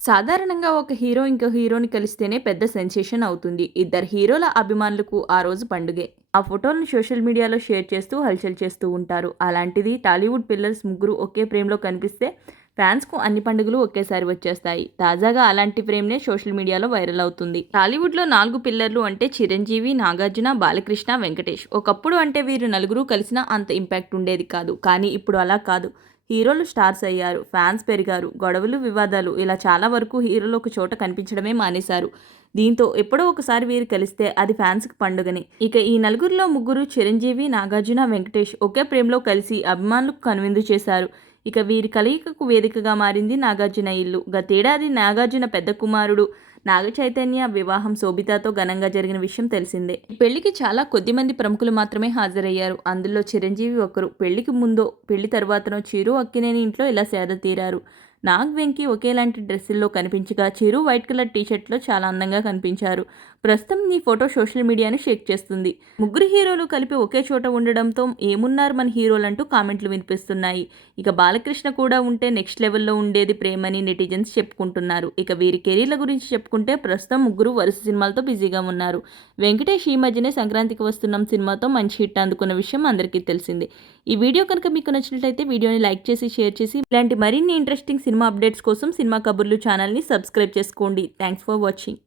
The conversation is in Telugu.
సాధారణంగా ఒక హీరో ఇంకో హీరోని కలిస్తేనే పెద్ద సెన్సేషన్ అవుతుంది. ఇద్దరు హీరోల అభిమానులకు ఆ రోజు పండుగే. ఆ ఫోటోలను సోషల్ మీడియాలో షేర్ చేస్తూ హల్చల్ చేస్తూ ఉంటారు. అలాంటిది టాలీవుడ్ పిల్లర్స్ ముగ్గురు ఒకే ఫ్రేమ్‌లో కనిపిస్తే ఫ్యాన్స్‌కు అన్ని పండుగలు ఒకేసారి వచ్చేస్తాయి. తాజాగా అలాంటి ఫ్రేమ్‌నే సోషల్ మీడియాలో వైరల్ అవుతుంది. టాలీవుడ్‌లో 4 పిల్లర్లు అంటే చిరంజీవి, నాగార్జున, బాలకృష్ణ, వెంకటేష్. ఒకప్పుడు అంటే వీరు నలుగురు కలిసినా అంత ఇంపాక్ట్ ఉండేది కాదు. కానీ ఇప్పుడు అలా కాదు. హీరోలు స్టార్స్ అయ్యారు, ఫ్యాన్స్ పెరిగారు, గొడవలు, వివాదాలు ఇలా చాలా వరకు హీరోలు ఒక చోట కనిపించడమే మానేశారు. దీంతో ఎప్పుడో ఒకసారి వీరు కలిస్తే అది ఫ్యాన్స్‌కి పండుగనే. ఇక ఈ నలుగురిలో ముగ్గురు చిరంజీవి, నాగార్జున, వెంకటేష్ ఒకే ఫ్రేమ్‌లో కలిసి అభిమానులకు కనువిందు చేశారు. ఇక వీరి కలయికకు వేదికగా మారింది నాగార్జున ఇల్లు. గతేడాది నాగార్జున పెద్ద కుమారుడు నాగ చైతన్య వివాహం శోభితతో ఘనంగా జరిగిన విషయం తెలిసిందే. ఈ పెళ్లికి చాలా కొద్ది మంది ప్రముఖులు మాత్రమే హాజరయ్యారు. అందులో చిరంజీవి ఒకరు. పెళ్లికి ముందో పెళ్లి తర్వాతనో చిరు అక్కినేని ఇంట్లో ఇలా సేద తీరారు. నాగ్, వెంకీ ఒకేలాంటి డ్రెస్సుల్లో కనిపించగా చిరు వైట్ కలర్ టీషర్ట్లో చాలా అందంగా కనిపించారు. ప్రస్తుతం ఈ ఫోటో సోషల్ మీడియాను షేక్ చేస్తుంది. ముగ్గురు హీరోలు కలిపి ఒకే చోట ఉండడంతో ఏమున్నారు మన హీరోలంటూ కామెంట్లు వినిపిస్తున్నాయి. ఇక బాలకృష్ణ కూడా ఉంటే నెక్స్ట్ లెవెల్లో ఉండేది ప్రేమని నెటిజన్స్ చెప్పుకుంటున్నారు. ఇక వీరి కెరీర్ల గురించి చెప్పుకుంటే ప్రస్తుతం ముగ్గురు వరుస సినిమాలతో బిజీగా ఉన్నారు. వెంకటేష్ ఈ మధ్యనే సంక్రాంతికి వస్తున్నాం సినిమాతో మంచి హిట్ అందుకున్న విషయం అందరికీ తెలిసిందే. ఈ వీడియో కనుక మీకు నచ్చినట్లయితే వీడియోని లైక్ చేసి షేర్ చేసి ఇలాంటి మరిన్ని ఇంట్రెస్టింగ్ సినిమా అప్డేట్స్ కోసం సినిమా కబుర్లు ఛానల్ని సబ్స్క్రైబ్ చేసుకోండి. Thanks for watching.